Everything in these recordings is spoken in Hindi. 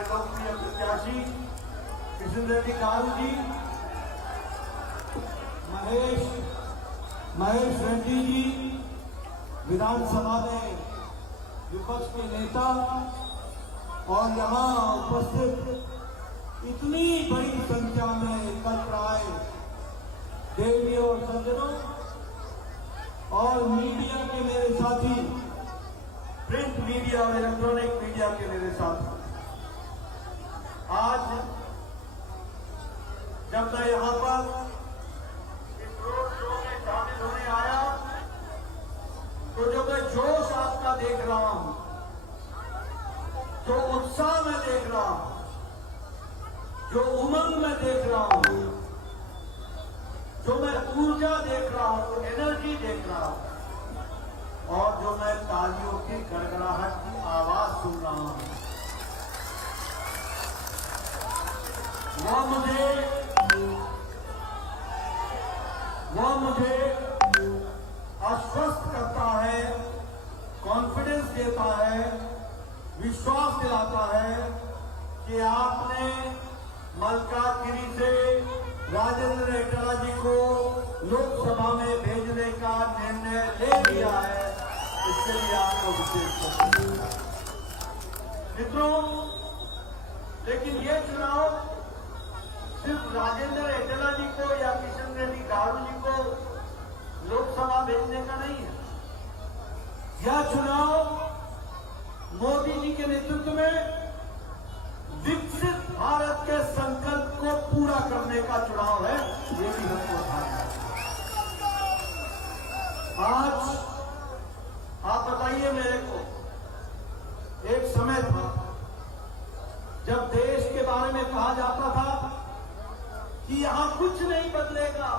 हमारे लोकप्रिय प्रत्याशी किशन रेड्डी गारू जी, महेश रेड्डी जी, विधानसभा में विपक्ष के नेता और यहाँ उपस्थित इतनी बड़ी संख्या में एकत्र आए देवियों और सज्जनों और मीडिया के मेरे साथी, प्रिंट मीडिया और इलेक्ट्रॉनिक मीडिया के मेरे साथी, आज जब मैं यहाँ पर इस रोड शो में शामिल होने आया तो जो मैं जोश आपका देख रहा हूं, जो उत्साह में देख रहा हूं, जो उमंग में देख रहा हूं, जो मैं ऊर्जा देख रहा हूं, जो एनर्जी देख रहा हूं और जो मैं तालियों की गड़गड़ाहट की आवाज सुन रहा हूं, वो मुझे आश्वस्त करता है, कॉन्फिडेंस देता है, विश्वास दिलाता है कि आपने मलकानगिरी से राजेंद्र एटाला जी को लोकसभा में भेजने का निर्णय ले लिया है। इसके लिए आपको विशेष मित्रों, लेकिन ये चुनाव सिर्फ राजेंद्र एटाला जी को या किशन रेड्डी गारू जी को लोकसभा भेजने का नहीं है। यह चुनाव मोदी जी के नेतृत्व में विकसित भारत के संकल्प को पूरा करने का चुनाव है। ये भी हमको ध्यान है। आज आप बताइए मेरे को, एक समय था जब देश के बारे में कहा जाता था कि यहां कुछ नहीं बदलेगा,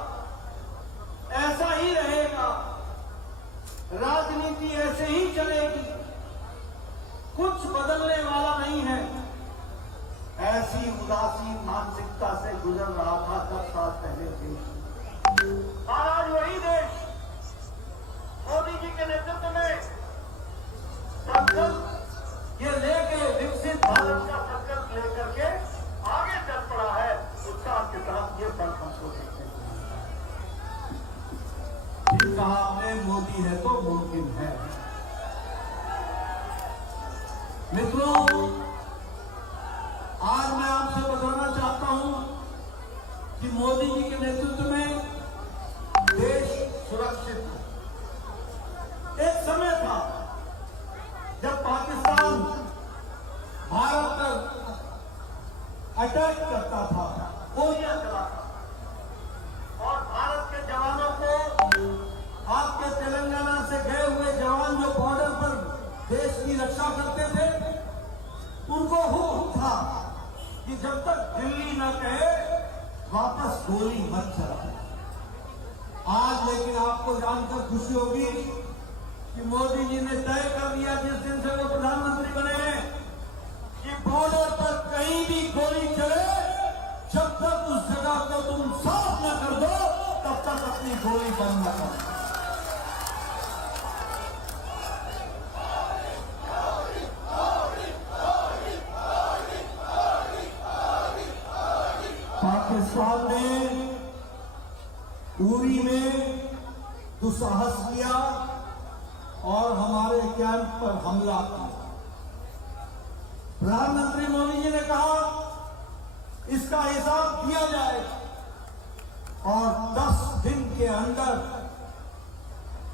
ऐसा ही रहेगा, राजनीति ऐसे ही चलेगी, कुछ बदलने वाला नहीं है। ऐसी उदासीन मानसिकता से गुजर रहा था 10 साल पहले देश। और आज वही देश मोदी जी के नेतृत्व में संकल्प ये लेके, विकसित भारत का संकल्प लेकर के आगे चल पड़ा है। उत्साह के साथ ये पल हमको देखते हैं। कहा में मोदी है तो मुमकिन है। मित्रों, आज मैं आपसे बताना चाहता हूं कि मोदी जी के नेतृत्व में देश सुरक्षित है। एक समय था जब पाकिस्तान भारत पर अटैक करता था, गोलियां चलाता और भारत के जवानों को, आपके तेलंगाना से गए हुए जवान जो बॉर्डर पर देश की रक्षा करते थे, उनको हुक्म था कि जब तक दिल्ली न कहे वापस गोली मत चलाओ। आज लेकिन आपको जानकर खुशी होगी कि मोदी जी ने तय कर दिया, जिस दिन से वो प्रधानमंत्री बने हैं, कि बॉर्डर पर कहीं भी गोली चले, जब तक उस जगह को तुम साफ न कर दो तब तक अपनी गोली बंद न करो। पाकिस्तान ने उरी में दुस्साहस किया और हमारे कैंप पर हमला किया। प्रधानमंत्री मोदी जी ने कहा इसका हिसाब दिया जाएगा और 10 दिन के अंदर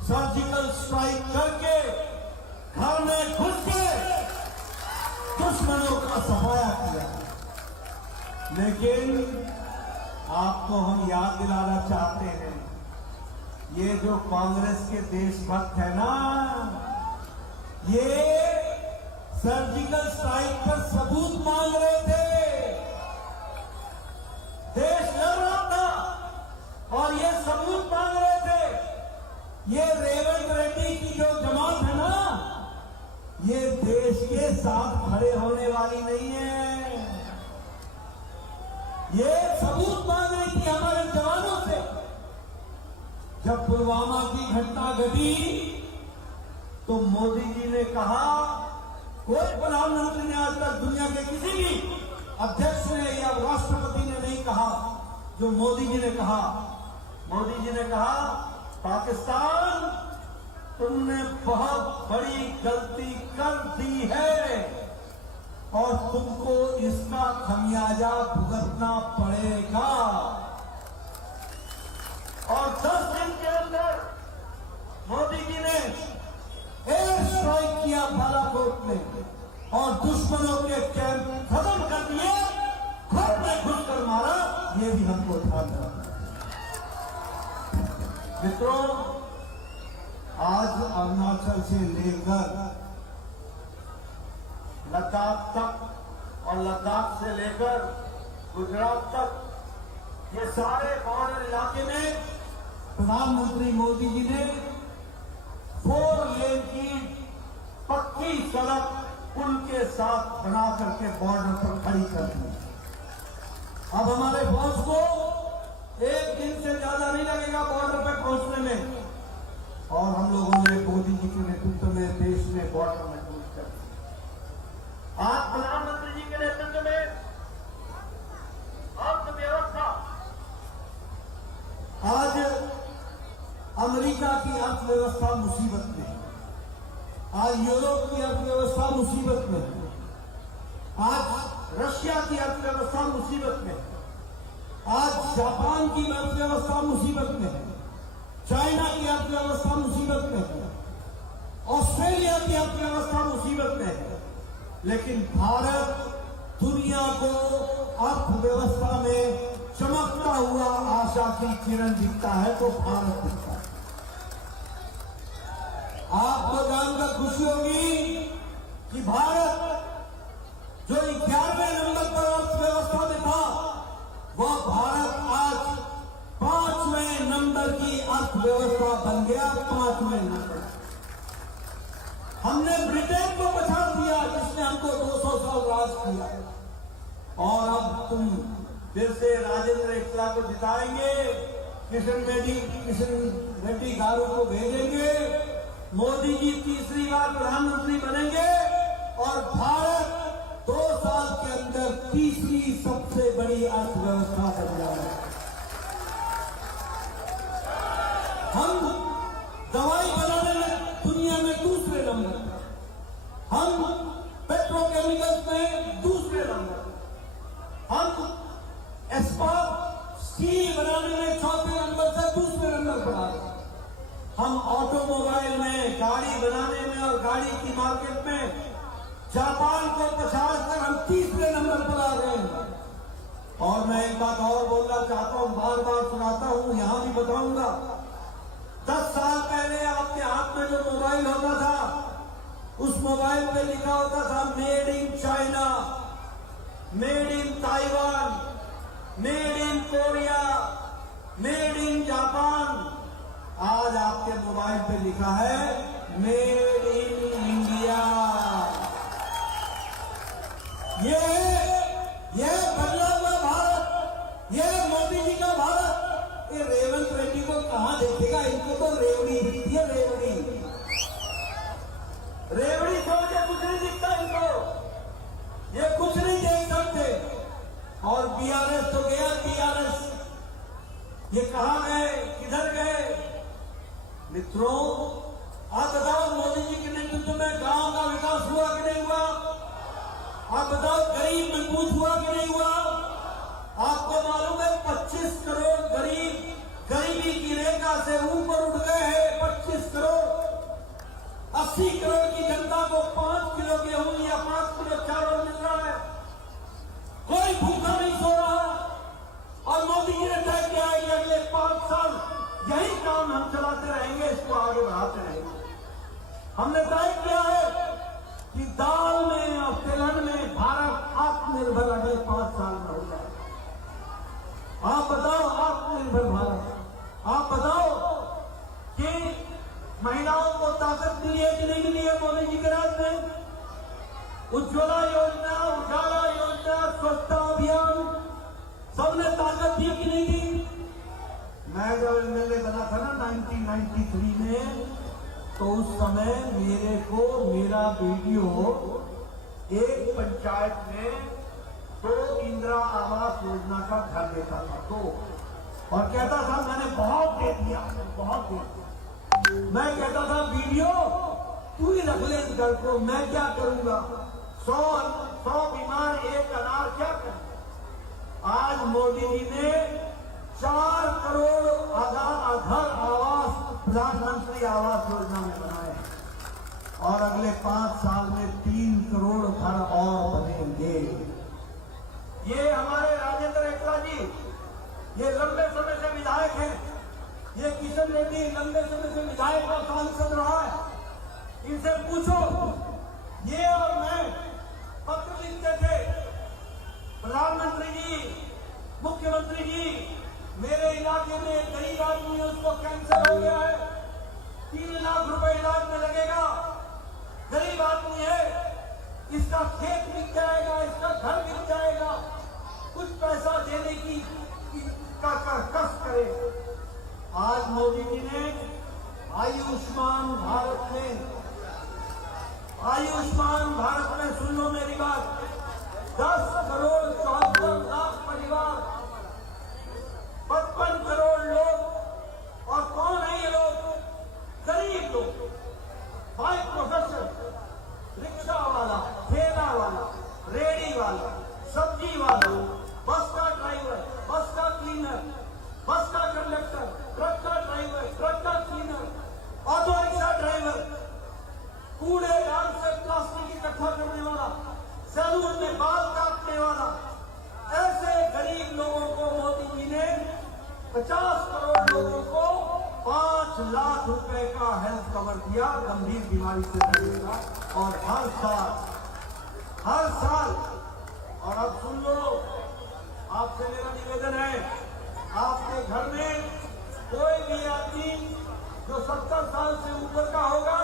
सर्जिकल स्ट्राइक करके घर में घुस के दुश्मनों का सफाया किया। लेकिन आपको हम याद दिलाना चाहते हैं, ये जो कांग्रेस के देशभक्त है ना, ये सर्जिकल स्ट्राइक पर सबूत मांग रहे थे। देश लड़ रहा था और ये सबूत मांग रहे थे। ये रेवंत रेड्डी की जो जमात है ना, ये देश के साथ खड़े होने वाली नहीं है। ये सबूत मांग रही थी हमारे जवानों से। जब पुलवामा की घटना घटी तो मोदी जी ने कहा कोई प्रधानमंत्री ने आज तक दुनिया के किसी भी अध्यक्ष ने या राष्ट्रपति ने नहीं कहा जो मोदी जी ने कहा। मोदी जी ने कहा, पाकिस्तान तुमने बहुत बड़ी गलती कर दी है और तुमको इसका खमियाजा भुगतना पड़ेगा। और 10 दिन के अंदर मोदी जी ने एयर स्ट्राइक किया बालाकोट में और दुश्मनों के कैंप खत्म कर दिए, घर में घुसकर मारा। ये भी हमको ध्यान रखना। मित्रों, आज अरुणाचल से लेकर लद्दाख तक और लद्दाख से लेकर गुजरात तक ये सारे बॉर्डर इलाके में प्रधानमंत्री मोदी जी ने 4 लेन की पक्की सड़क पुल के साथ बना करके बॉर्डर पर खड़ी कर दी। अब हमारे फौज को 1 दिन से ज्यादा नहीं लगेगा बॉर्डर पर पहुंचने में। और हम लोगों ने मोदी जी के नेतृत्व में देश में बॉर्डर मजबूत कर दिया। आज प्रधानमंत्री जी के नेतृत्व में अर्थव्यवस्था, आज अमेरिका की अर्थव्यवस्था मुसीबत में है, आज यूरोप की अर्थव्यवस्था मुसीबत में है, आज रशिया की अर्थव्यवस्था मुसीबत में है, आज जापान की अर्थव्यवस्था मुसीबत में है, चाइना की अर्थव्यवस्था मुसीबत में है, ऑस्ट्रेलिया की अर्थव्यवस्था मुसीबत में है। लेकिन भारत दुनिया को अर्थव्यवस्था में चमकता हुआ आशा की किरण दिखता है तो भारत दिखता है। आपको जानकर खुशी होगी कि भारत जो 11वें नंबर पर अर्थव्यवस्था में था, वह भारत आज 5वें नंबर की अर्थव्यवस्था बन गया। 5वें नंबर। हमने ब्रिटेन को पछाड़ दिया जिसने हमको 200 साल राज किया। और अब तुम फिर से राजेंद्र एकला को जिताएंगे, किशन रेड्डी गारू को भेजेंगे, मोदी जी तीसरी बार प्रधानमंत्री बनेंगे और भारत 2 साल के अंदर तीसरी सबसे बड़ी अर्थव्यवस्था बन जाएगी। हम दवाई बनाने में दुनिया में दूसरे नंबर पर, हम पेट्रोकेमिकल्स में दूसरे नंबर, हम इस्पात स्टील बनाने में 4थे नंबर से दूसरे नंबर पर आ गए। हम ऑटोमोबाइल में, गाड़ी बनाने में और गाड़ी की मार्केट में जापान को पछाड़कर हम तीसरे नंबर पर आ गए हैं। और मैं एक बात और बोलना चाहता हूं, बार बार सुनाता हूं, यहां भी बताऊंगा। 10 साल पहले आपके हाथ में जो मोबाइल होता था, उस मोबाइल पे लिखा होता था made in China, made in Taiwan, made in Korea, made in Japan. आज आपके मोबाइल पे लिखा है मेड इन इंडिया। ये बदला हुआ भारत, ये मोदी जी का भारत, ये रेवंत रेड्डी को कहां देखेगा? इनको तो रेवड़ी दिखती है, रेवड़ी समझे कुछ नहीं दिखता इनको, ये कुछ नहीं देख सकते। और बीआरएस तो गया, बीआरएस ये कहां गए, किधर गए? मित्रों, आप बताओ मोदी जी के नेतृत्व में गांव का विकास हुआ कि नहीं हुआ? आप बताओ गरीब मजबूत हुआ कि नहीं हुआ? आपको मालूम है 25 करोड़ गरीब गरीबी की रेखा से ऊपर उठ गए हैं। 25 करोड़, 80 करोड़ की जनता को 5 किलो गेहूं या 5 किलो चावल मिल रहा है। कोई भूखा नहीं सो रहा। और मोदी जी ने तय किया है कि अगले 5 साल यही काम हम चलाते रहेंगे, इसको आगे बढ़ाते रहेंगे। हमने तय किया है कि दाल में और तिलहन में भारत आत्मनिर्भर अगले 5 साल में हो जाए। आप बताओ, आत्मनिर्भर भारत। आप बताओ कि महिलाओं को ताकत मिली है कि नहीं मिली है मोदी जी के राज में? उज्ज्वला योजना, उजाला योजना, स्वच्छता अभियान, सबने ताकत दी कि नहीं दी? मैं जब एमएलए बना था ना 1993 में, तो उस समय मेरे को मेरा वीडियो एक पंचायत में 2 इंदिरा आवास योजना का घर देता था, 2, और कहता था मैंने बहुत दे दिया, बहुत दे दिया। मैं कहता था वीडियो तू ही रख ले इस घर को, मैं क्या करूंगा, 100 बीमार एक अनार क्या कर। आज मोदी जी ने 4 करोड़ घर आवास प्रधानमंत्री आवास योजना में बनाए और अगले 5 साल में 3 करोड़ घर और बनेंगे। ये हमारे राजेंद्र एकला जी, ये लंबे समय से विधायक हैं, ये किशन रेड्डी लंबे समय से विधायक और सांसद रहा है, इनसे पूछो। ये और मैं पत्र लिखते थे, प्रधानमंत्री जी, मुख्यमंत्री जी, मेरे इलाके में एक गरीब आदमी है, उसको कैंसर हो गया है, 3 लाख रुपए इलाज में लगेगा, गरीब आदमी है, इसका खेत बिक जाएगा, इसका घर बिक जाएगा, कुछ पैसा देने की कष्ट करे। आज मोदी जी ने आयुष्मान भारत में सुन लो मेरी बात, 10 करोड़ 74 लाख परिवार, 55 करोड़ लोग, और कौन है ये लोग, गरीब लोग, बाइक प्रोफेसर, रिक्शा वाला, ठेला वाला, रेडी वाला, सब्जी वाला, बस का ड्राइवर, बस का क्लीनर, बस का कंडक्टर, ट्रक का ड्राइवर, ट्रक का क्लीनर, ऑटो रिक्शा ड्राइवर, कूड़ेदान से प्लास्टिक इकट्ठा करने वाला, सैलून में बाल काटने वाला, ऐसे गरीब लोगों को मोदी जी ने 50 करोड़ लोगों को 5 लाख रुपए का हेल्थ कवर दिया गंभीर बीमारी से लड़ने का, और हर साल। और अब सुन लो, आपसे मेरा निवेदन है, आपके घर में कोई भी आदमी जो 70 साल से ऊपर का होगा,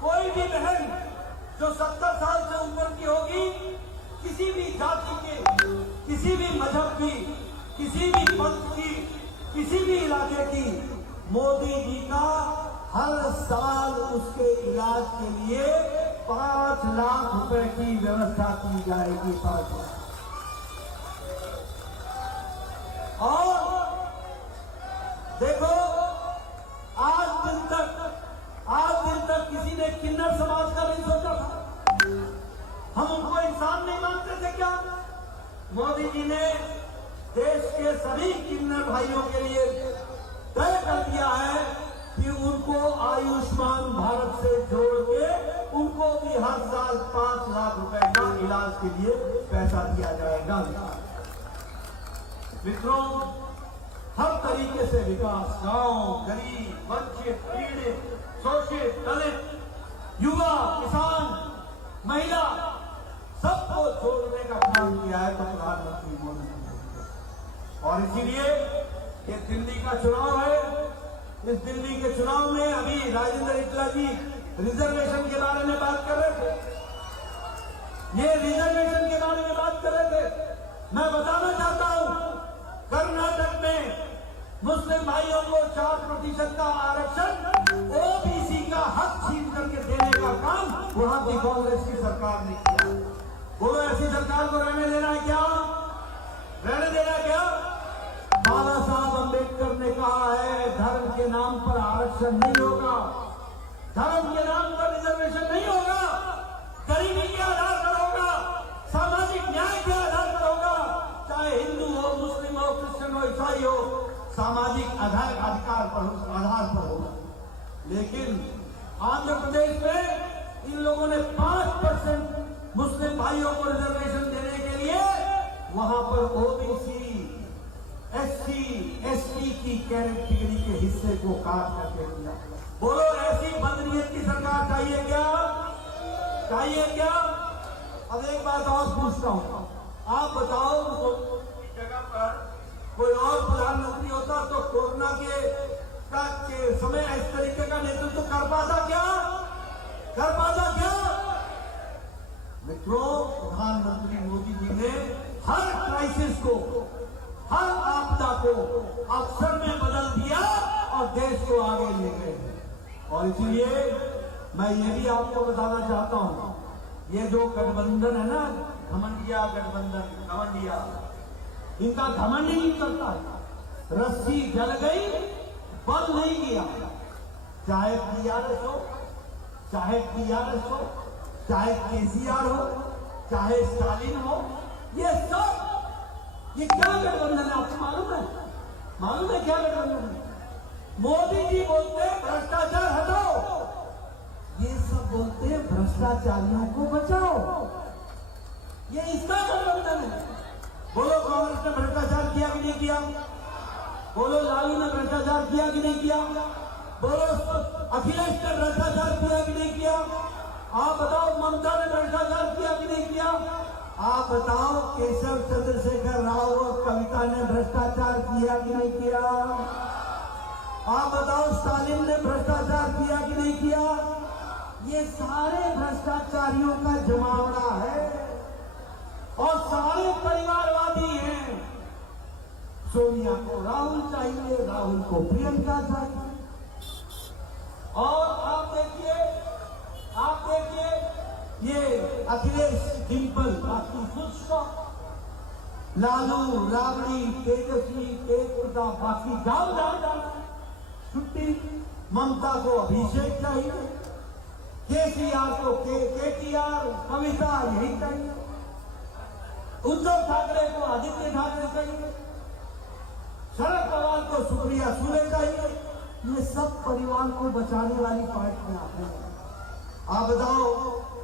कोई भी बहन जो 70 साल से ऊपर की होगी, किसी भी जाति के, किसी भी मजहब की, किसी भी पंथ की, किसी भी इलाके की, मोदी जी का हर साल उसके इलाज के लिए 5 लाख रुपए की व्यवस्था की जाएगी। 5 लाख। और देखो, आज दिन तक किसी ने किन्नर समाज का नहीं सोचा था। हम उनको इंसान नहीं मानते थे क्या? मोदी जी ने देश के सभी किन्नर भाइयों के लिए तय कर दिया है कि उनको आयुष्मान भारत से जोड़ के उनको भी हर साल 5 लाख रुपए का इलाज के लिए पैसा दिया जाएगा। मित्रों, हर तरीके से विकास, गांव, गरीब, वंचित, पीड़ित, शोषित, दलित, युवा, किसान, महिला, सबको जोड़ने का काम किया है तो प्रधानमंत्री मोदी जी। और इसीलिए ये दिल्ली का चुनाव है। इस दिल्ली के चुनाव में अभी राजेंद्र एकला जी रिजर्वेशन के बारे में बात कर रहे थे। ये रिजर्वेशन के बारे में बात कर रहे थे। मैं बताना चाहता हूं, कर्नाटक में मुस्लिम भाइयों को 4% का आरक्षण, ओबीसी का हक छीन करके देने का काम वहां की कांग्रेस की सरकार ने किया। बोलो, ऐसी सरकार को रहने देना है क्या? रहने देना क्या? बाबा साहब अम्बेडकर ने कहा है, धर्म के नाम पर आरक्षण नहीं होगा, धर्म के नाम पर रिजर्वेशन नहीं होगा, गरीबी के आधार पर होगा, सामाजिक न्याय के आधार पर होगा, चाहे हिंदू हो, मुस्लिम हो, क्रिश्चियन हो, ईसाई हो, सामाजिक अधिकार पर आधार पर होगा। लेकिन आंध्र प्रदेश में इन लोगों ने 5% मुस्लिम भाइयों को रिजर्वेशन देने के लिए वहां पर ओबीसी, एससी, एसटी की कैटेगरी के हिस्से को काट करके दिया। बोलो, ऐसी बदनीयत की सरकार चाहिए क्या? चाहिए क्या? अब एक बात और पूछता हूं, आप बताओ, जगह पर कोई और प्रधानमंत्री होता तो कोरोना के समय इस तरीके का नेतृत्व कर पाता क्या? कर पाता क्या? मित्रों, प्रधानमंत्री मोदी जी ने हर क्राइसिस को, हर आपदा को अवसर में बदल दिया और देश को आगे ले गए। और इसलिए मैं ये भी आपको बताना चाहता हूं ये जो गठबंधन है ना, घमंडिया गठबंधन, घमंडिया, इनका घमंड ही नहीं करता। रस्सी जल गई, बल नहीं गया। चाहे टीआरएस हो, चाहे टीआरएस हो, चाहे केसीआर हो, चाहे स्टालिन हो, ये सब, ये क्या गठबंधन है आपको मालूम है? मालूम है क्या गठबंधन है? मोदी जी बोलते हैं भ्रष्टाचार हटाओ, ये सब बोलते हैं भ्रष्टाचारियों को बचाओ। ये इसका गठबंधन है। बोलो कांग्रेस ने भ्रष्टाचार किया कि नहीं किया? बोलो लालू ने भ्रष्टाचार किया कि नहीं किया? बोलो अखिलेश ने भ्रष्टाचार किया कि नहीं किया? आप बताओ ममता ने भ्रष्टाचार किया कि नहीं किया? आप बताओ केशव चंद्रशेखर राव और कविता ने भ्रष्टाचार किया कि नहीं किया? आप बताओ स्टालिन ने भ्रष्टाचार किया कि नहीं किया? ये सारे भ्रष्टाचारियों का जमावड़ा है और सारे परिवारवादी हैं। सोनिया को राहुल चाहिए, राहुल को प्रियंका चाहिए। और आप देखिए ये अखिलेश डिंपल बाकी खुशका, लालू राबड़ी तेजस्वी तेजप्रताप बाकी गाँव छुट्टी, ममता को अभिषेक चाहिए, केसीआर को केटीआर, कविता यही चाहिए, उद्धव ठाकरे को आदित्य ठाकरे चाहिए, शरद पवार को सुप्रिया सुले चाहिए। ये सब परिवार को बचाने वाली पार्टियां हैं। आप बताओ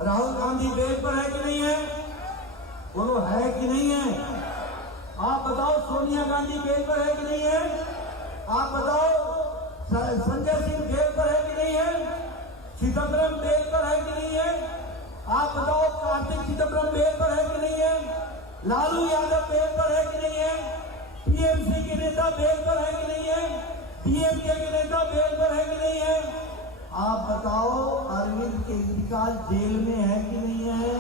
राहुल गांधी बेल पर है कि नहीं है? बोलो है कि नहीं है? आप बताओ सोनिया गांधी बेल पर है कि नहीं है? आप बताओ संजय सिंह बेल पर है कि नहीं है? चिदम्बरम बेल पर है कि नहीं है? आप बताओ कार्तिक चिदम्बरम बेल पर है कि नहीं है? लालू यादव बेल पर है कि नहीं है? टीएमसी के नेता बेल पर है कि नहीं है? डीएमके के नेता बेल पर है कि नहीं है? आप बताओ अरविंद केजरीवाल जेल में है कि नहीं है?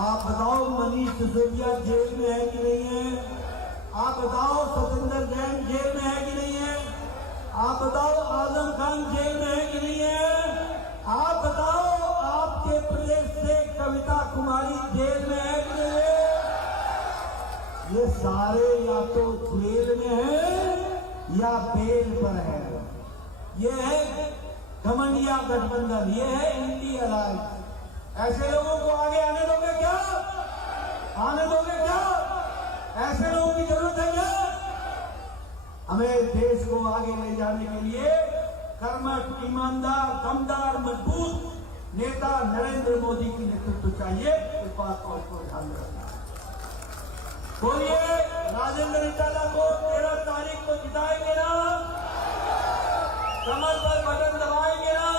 आप बताओ मनीष सिसोदिया जेल में है कि नहीं है? आप बताओ सतेंद्र जैन जेल में है कि नहीं है? आप बताओ आजम खान जेल में है कि नहीं है? आप बताओ आपके प्रदेश से कविता कुमारी जेल में है कि नहीं है? ये सारे या तो जेल में है या बेल पर है। ये है घमंडिया गठबंधन, ये है इंडिया अलायंस। ऐसे लोगों को आगे आने दोगे क्या? आने दोगे क्या? ऐसे लोगों की जरूरत है क्या? हमें देश को आगे ले जाने के लिए कर्मठ, ईमानदार, दमदार, मजबूत नेता नरेंद्र मोदी की नेतृत्व चाहिए। इस बात को ध्यान में रखना। बोलिए राजेंद्र इटाला को 13 तारीख को जिताएंगे ना? कमर पर बटन दबाएंगे ना?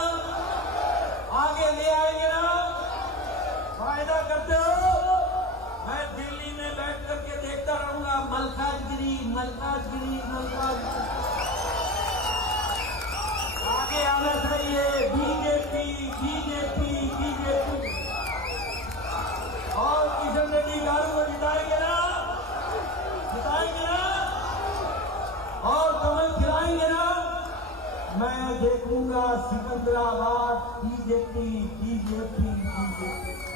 आगे ले आएंगे ना? फायदा करते हो? मैं दिल्ली में बैठ करके देखता रहूंगा मलकाजगिरी मलकाजगिरी मलकाजगिरी। आगे आना चाहिए बीजेपी बीजेपी बीजेपी। और किशन रेड्डी गारू को जिताएंगे ना? जिताएंगे ना? और कमल खिलाएंगे ना? मैं देखूंगा सिकंदराबाद बीजेपी बीजेपी बीजेपी।